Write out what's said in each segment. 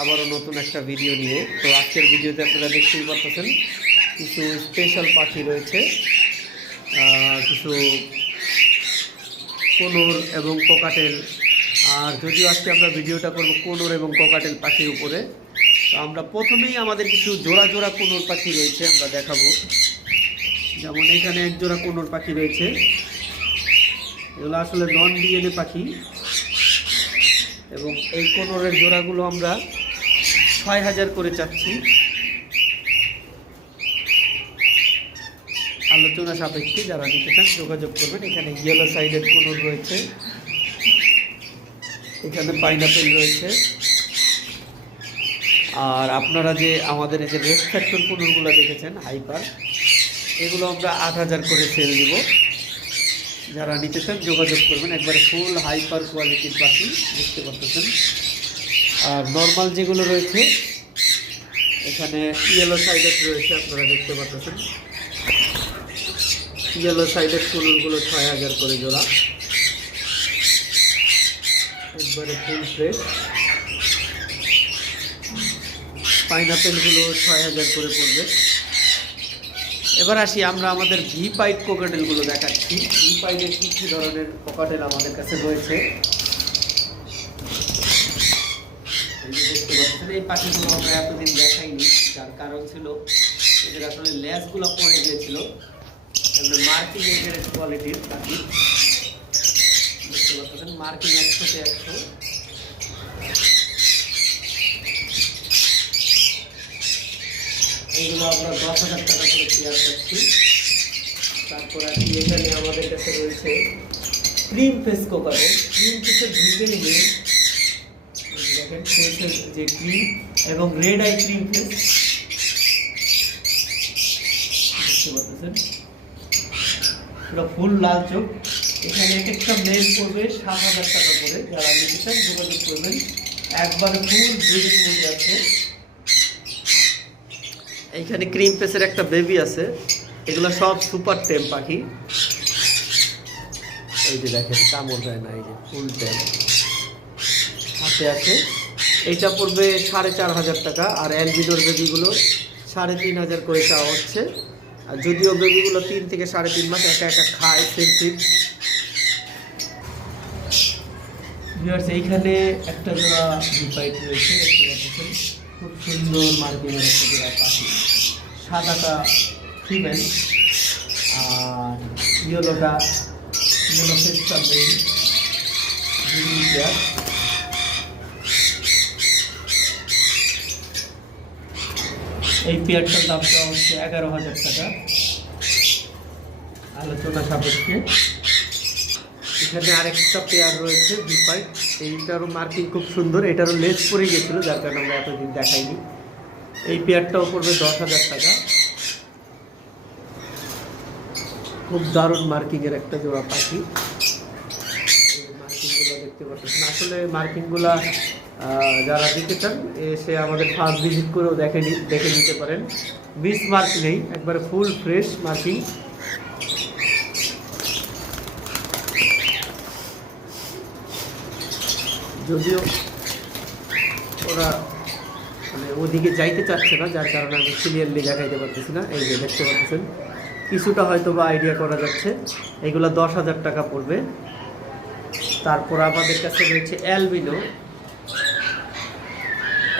আবারও নতুন একটা ভিডিও নিয়ে। তো আজকের ভিডিওতে আপনারা দেখতেই পাচ্ছেন কিছু স্পেশাল পাখি রয়েছে, কিছু কোনোর এবং কোকাটেল। আর যদিও আজকে আমরা ভিডিওটা করব কোনোর এবং কোকাটেল পাখির উপরে। তো আমরা প্রথমেই আমাদের কিছু জোড়া জোড়া কোনোর পাখি রয়েছে আমরা দেখাবো। যেমন এখানে এক জোড়া কোনোর পাখি রয়েছে, এগুলো আসলে নন ডিএনএ পাখি এবং এই কোনোরের জোড়াগুলো আমরা ৬,০০০ করে চাচ্ছি। আলোচনা সাপেক্ষে যারা নিতে চান যোগাযোগ করবেন। এখানে ইয়েলো সাইডের কোনোর রয়েছে, এখানে পাইনাপেল রয়েছে। আর আপনারা যে আমাদের এই যে রেড ফ্যাক্টর কোনোরগুলো দেখেছেন হাইপার, এগুলো আমরা ৮,০০০ করে সেল দিব। যারা নিতে চান যোগাযোগ করবেন। একবারে ফুল হাইপার কোয়ালিটির পাখি দেখতে পাচ্ছেন। আর নর্মাল যেগুলো রয়েছে এখানে ইয়েলো সাইডেড রয়েছে, আপনারা দেখতে পাচ্ছেন। ইয়েলো সাইডেড কোনোরগুলো ৬,০০০ করে জোড়া, একবারে ফুল ফ্রেশ। পাইনাপেলগুলো ৬,০০০ করে পড়বে। এবার আসি আমরা আমাদের ভি পাইট কোকাটেলগুলো দেখাচ্ছি। ভি পাইটের কী কী ধরনের কোকাটেল আমাদের কাছে রয়েছে দেখতে পাচ্ছেন। এই পাখিগুলো আমরা এতদিন দেখাইনি, যার কারণ ছিল এদের আসলে লেজগুলো পড়ে গিয়েছিল। মার্কিং এদের কোয়ালিটির পাখি দেখতে পাচ্ছেন, মার্কিং ১০০-তে ১০০। এইগুলো আমরা ১০,০০০ টাকা করে পেয়ার করছি। তারপর আসি এখানে আমাদের কাছে রয়েছে ক্রিম ফেস কোকাটেল। ক্রিম ফেসের দুইটাই মেয়ে, দেখেন ফেসের যে ক্রিম এবং রেড আই ক্রিম ফেস দেখতে পাচ্ছেন, পুরো ফুল লাল চোখ। এখানে এক একটা মেল পড়বে ৭,০০০ টাকা করে। যারা নিতে চান যোগাযোগ করবেন। একবারে ফুল ব্রিডিং মোডে আছে। এইখানে ক্রিম ফেসের একটা বেবি আছে। এগুলো সব সুপার টেম পাখি। এই যে দেখেন কামড় দেয় না, এই যে ফুল টেম হাতে আছে। এইটা পড়বে ৪,৫০০ টাকা। আর অ্যালবিনোর বেবিগুলো ৩,৫০০ করে চাওয়া হচ্ছে। আর যদিও বেবিগুলো ৩ থেকে ৩.৫ মাস একা একা খায় সেলফিড। এইখানে একটা জোড়া ভিপাইট রয়েছে, দেখতে পাচ্ছেন। খুব সুন্দর মার্কিংয়ের একটা জোড়া পাখি। সাদাটা ফিমেল আর ইয়েলো ফেসটা মেল। এই পেয়ারটার দামটা হচ্ছে ১১,০০০ টাকা আলোচনা সাপেক্ষে। এখানে আরেকটা পেয়ার রয়েছে ভিপাইট। এইটারও মার্কিং খুব সুন্দর। এটারও লেজ পড়ে গেছিলো, যার কারণে আমরা এতদিন দেখাইনি। এই পেয়ারটাও পড়বে ১০,০০০ টাকা। খুব দারুণ মার্কিংয়ের একটা জোড়া পাখি। মার্কিংগুলো দেখতে পাচ্ছেন। আসলে মার্কিংগুলা যারা দিতে চান সে আমাদের ফার্স্ট ভিজিট করেও দেখে নিতে পারেন। মিস মার্ক নেই, একবারে ফুল ফ্রেশ মার্কিং। যদিও ওরা মানে ওদিকে যাইতে চাচ্ছে না, যার কারণে আমি ক্লিয়ারলি দেখাইতে পারতেছি না। এই যে দেখতে পাচ্ছেন, কিছুটা হয়তো বা আইডিয়া করা যাচ্ছে। এগুলো ১০,০০০ টাকা পড়বে। তারপর আমাদের কাছে রয়েছে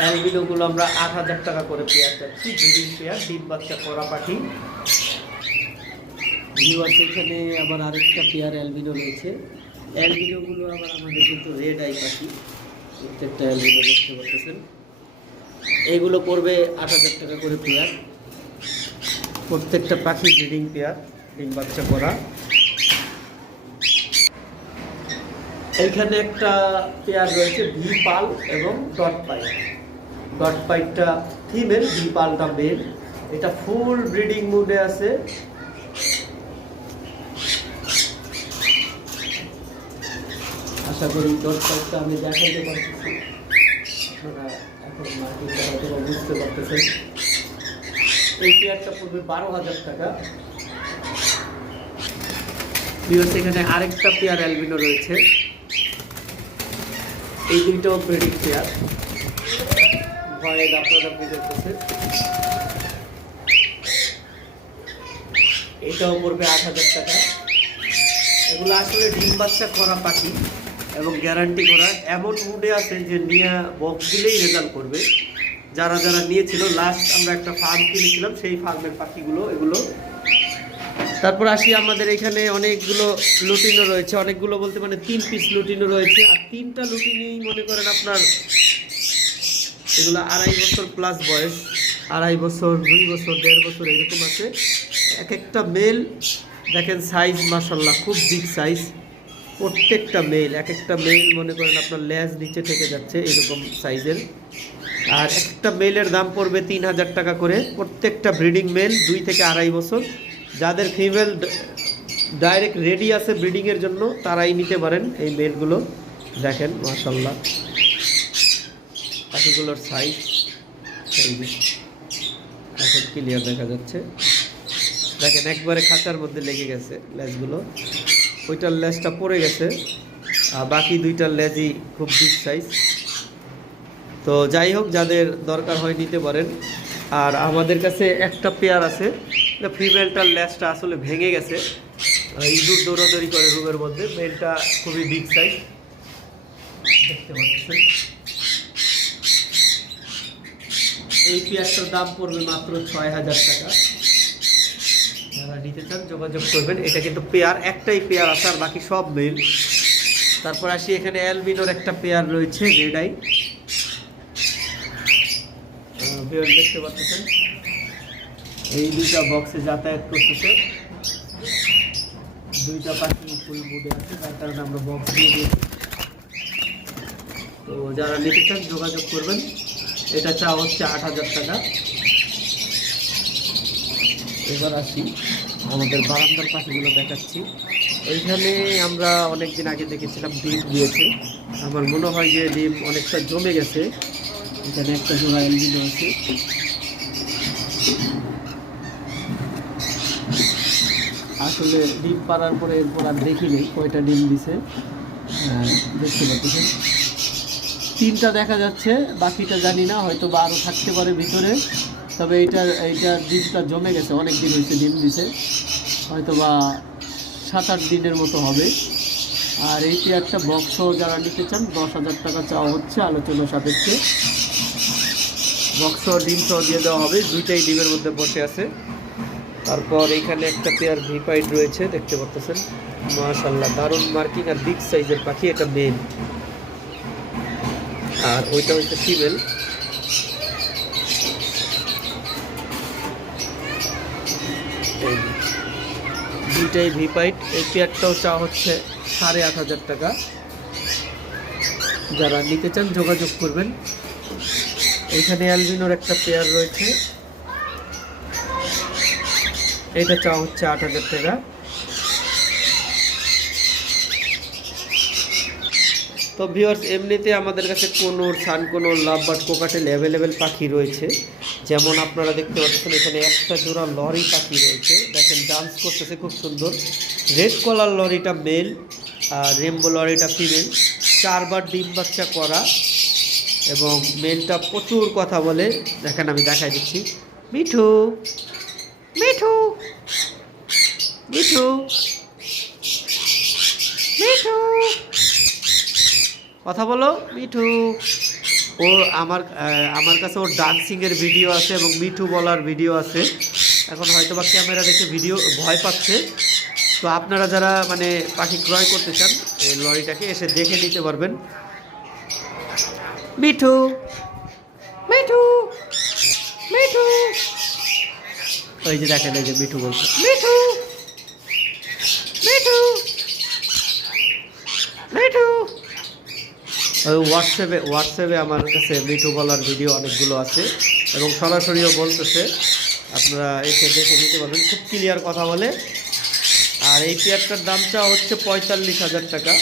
অ্যালবিনোগুলো আমরা ৮,০০০ টাকা করে পেয়ার চাচ্ছি। ব্রিডিং পেয়ার, ডিম বাচ্চা করা পাখি। এখানে আবার আরেকটা পেয়ার অ্যালবিনো রয়েছে। অ্যালবিনোগুলো আবার আমাদের কিন্তু রেড আই পাখি। প্রত্যেকটা অ্যালবিনো দেখতে পাচ্ছেন। এইগুলো পড়বে ৮,০০০ টাকা করে পেয়ার। প্রত্যেকটা পাখি ব্রিডিং পেয়ার, ডিম বাচ্চা করা। এইখানে একটা পেয়ার রয়েছে ভি পাল এবং ডট পাইট। ডট পাইটটা ফিমেল, ভি পালটা মেল। এটা ফুল ব্রিডিং মুডে আছে। আশা করি ডট পাইটটা আমি দেখাইতে পারতেছি, আপনারা এখন মার্কেটটা হয়তো বুঝতে পারতেছেন। এই পেয়ারটা পড়বে ১২,০০০ টাকা। এখানে আরেকটা পেয়ার অ্যালবিনো রয়েছে। এই দুইটাও ব্রিডিং পেয়ার। ভয়ে দাপড়াদাপড়ি করতেছে। এটাও পড়বে 8,000 টাকা। এগুলো আসলে ডিম বাচ্চা করা পাখি এবং গ্যারান্টি করা, এমন মুডে আছে যে নিয়ে বক্স দিলেই রেজাল্ট করবে। যারা যারা নিয়েছিল, লাস্ট আমরা একটা ফার্ম কিনেছিলাম, সেই ফার্মের পাখিগুলো এগুলো। তারপর আসি, আমাদের এখানে অনেকগুলো লুটিনো রয়েছে, অনেকগুলো বলতে মানে 3 পিস লুটিনো রয়েছে। আর 3টা লুটিনেই মনে করেন আপনার এগুলো 2.5 বছর প্লাস বয়স, 2.5 বছর, 2 বছর, 1.5 বছর এরকম আছে। এক একটা মেল দেখেন সাইজ মাশাআল্লাহ খুব বিগ সাইজ, প্রত্যেকটা মেল। এক একটা মেল মনে করেন আপনার লেজ নিচে থেকে যাচ্ছে এরকম সাইজের। আর একটা মেলের দাম পড়বে 3,000 টাকা করে। প্রত্যেকটা ব্রিডিং মেল 2 থেকে 2.5 বছর। যাদের ফিমেল ডাইরেক্ট রেডি আছে ব্রিডিংয়ের জন্য তারাই নিতে পারেন এই মেলগুলো। দেখেন মাশাআল্লাহ পাখিগুলোর সাইজ এখন ক্লিয়ার দেখা যাচ্ছে। দেখেন একবারে খাঁচার মধ্যে লেগে গেছে লেজগুলো, ওইটার লেজটা পড়ে গেছে, আর বাকি 2টার লেজই খুব বিগ সাইজ। তো যাই হোক, যাদের দরকার হয় নিতে পারেন। আর আমাদের কাছে একটা পেয়ার আছে, ফিমেলটার লেজটা আসলে ভেঙে গেছে, ইঁদুর দৌড়াদৌড়ি করে রুমের মধ্যে। মেলটা খুবই বিগ সাইজ দেখতে পাচ্ছেন। এই পেয়ারটার দাম পড়বে মাত্র 6,000 টাকা। যারা নিতে চান যোগাযোগ করবেন। এটা কিন্তু পেয়ার, একটাই পেয়ার আছে, আর বাকি সব মেল। তারপর আসি, এখানে অ্যালবিনোর একটা পেয়ার রয়েছে রেড আই, দেখতে পাচ্ছেন। এই 2টা বক্সে যাতায়াত করতেছে, 2টা পাখি ফুল মুডে আছে, যার কারণে আমরা বক্স দিয়ে দিয়েছি। তো যারা নিতে চান যোগাযোগ করবেন। এটা চা হচ্ছে 8,000 টাকা। এবার আসি, আমাদের বারান্দার পাখিগুলো দেখাচ্ছি। এইখানে আমরা অনেকদিন আগে দেখেছিলাম ডিম দিয়েছে, আমার মনে হয় যে ডিম অনেকটা জমে গেছে। এখানে একটা জোড়া অ্যালবিনো আছে, আসলে ডিম পাড়ার পরে এরপর আর দেখি নেই কয়টা ডিম দিছে। দেখতে পাচ্ছেন 3টা দেখা যাচ্ছে, বাকিটা জানি না, হয়তো বা আরও থাকতে পারে ভিতরে। তবে এইটার ডিমটা জমে গেছে, অনেক দিন হয়েছে ডিম দিছে, হয়তো বা 7-8 দিনের মতো হবে। আর এই পেয়ারটা বক্স যারা নিতে চান 10,000 টাকা চাওয়া হচ্ছে, আলোচনা সাপেক্ষে। বক্স ডিম সহ দিয়ে দেওয়া হবে, 2টাই ডিমের মধ্যে বসে আছে। তারপর এখানে একটা পেয়ার ভিপাইড রয়েছে, দেখতে পাচ্ছেন মাশাআল্লাহ দারুণ মার্কিং আর বিগ সাইজের পাখি। এটা মেল আর ওইটা হচ্ছে ফিমেল। দুইটাই ভিপাইড। এই পেয়ারটাও চা হচ্ছে 8,500 টাকা। যারা নিতে চান যোগাযোগ করবেন। এখানে অ্যালবিনোর একটা পেয়ার রয়েছে, এটা চা হচ্ছে 8,000 টাকা। তো ভিউয়ার্স, এমনিতে আমাদের কাছে কোনোর, সানকোনোর, লাভবার্ড, কোকাটেল অ্যাভেলেবেল পাখি রয়েছে। যেমন আপনারা দেখতে পাচ্ছেন এখানে একটা জোড়া লরি পাখি রয়েছে, দেখেন ডান্স করতেছে খুব সুন্দর। রেড কলার লরিটা মেল আর রেমবো লরিটা ফিমেল। 4বার ডিম বাচ্চা করা এবং মেলটা প্রচুর কথা বলে। দেখেন আমি দেখাই দিচ্ছি, মিঠু মিঠু মিঠু মিঠু, কথা বলো মিঠু। ও আমার কাছে ওর ডান্সিংয়ের ভিডিও আছে এবং মিঠু বলার ভিডিও আছে। এখন হয়তো বা ক্যামেরা দেখে ভিডিও ভয় পাচ্ছে। তো আপনারা যারা মানে পাখি ক্রয় করতে চান এই লরিটাকে এসে দেখে নিতে পারবেন। মিঠু মিঠু মিঠু, ওই যে দেখেন, এই যে মিঠু বলছে, মিঠু মিঠু মিঠু। হোয়াটসঅ্যাপে আমার কাছে মিঠু বলার ভিডিও অনেকগুলো আছে এবং সরাসরিও বলতেছে, আপনারা এসে দেখে নিতে পারবেন, খুব ক্লিয়ার কথা বলে। আর এই পেয়ারটার দামটা হচ্ছে 45,000 টাকা।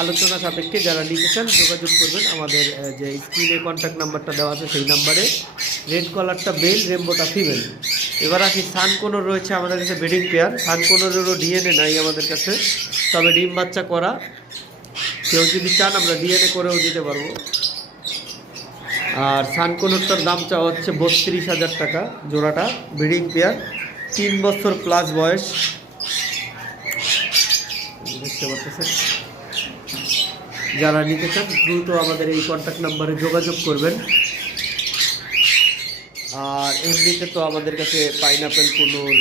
আলোচনা সাপেক্ষে যারা নিতে চান যোগাযোগ করবেন। আমাদের যে স্ক্রিনে কন্ট্যাক্ট নাম্বারটা দেওয়া আছে সেই নাম্বারে। রেড কলারটা মেল, রেমবোটা ফিমেল। এবার আসি, সানকোনোর রয়েছে আমাদের কাছে ব্রিডিং পেয়ার। সানকোনোরেরও ডিএনএ নাই আমাদের কাছে, তবে ডিম বাচ্চা করা। কেউ যদি চান আমরা ডিএনএ করেও দিতে পারবো। আর সানকোনোরটার দাম চাওয়া হচ্ছে 32,000 টাকা জোড়াটা, ব্রিডিং পেয়ার, 3 বছর প্লাস বয়স। দেখতে পাচ্ছেন, যারা নিতে চান দ্রুত আমাদের এই কন্ট্যাক্ট নাম্বারে যোগাযোগ করবেন। আর এমনিতে তো আমাদের কাছে pineapple conure,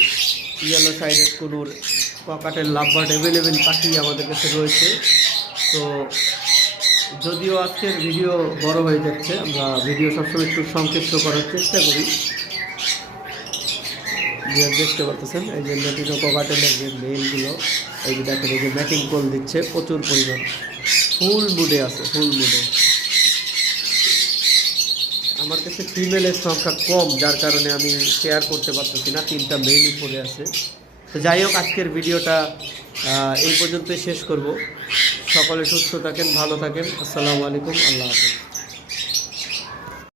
yellow sided conure, cockatiel, lovebird available পাখি আমাদের কাছে রয়েছে। তো যদিও আজকের ভিডিও বড় হয়ে যাচ্ছে, আমরা ভিডিও সবসময় একটু সংক্ষিপ্ত করার চেষ্টা করি। দেখতে পাচ্ছেন এই যে ম্যাটিনো ককাটেলের যে মেলগুলো, এই যে দেখেন এই যে ম্যাটিং পোল দিচ্ছে প্রচুর পরিমাণ, ফুল মুডে আছে, ফুল মুডে। আমার কাছে ফিমেলের সংখ্যা কম, যার কারণে আমি শেয়ার করতে পারতেছি না, 3টা মেলই পড়ে আছে। তো যাই হোক, আজকের ভিডিওটা এই পর্যন্তই শেষ করব। সকলে সুস্থ থাকেন, ভালো থাকেন। আসসালামু আলাইকুম, আল্লাহ হাফেজ।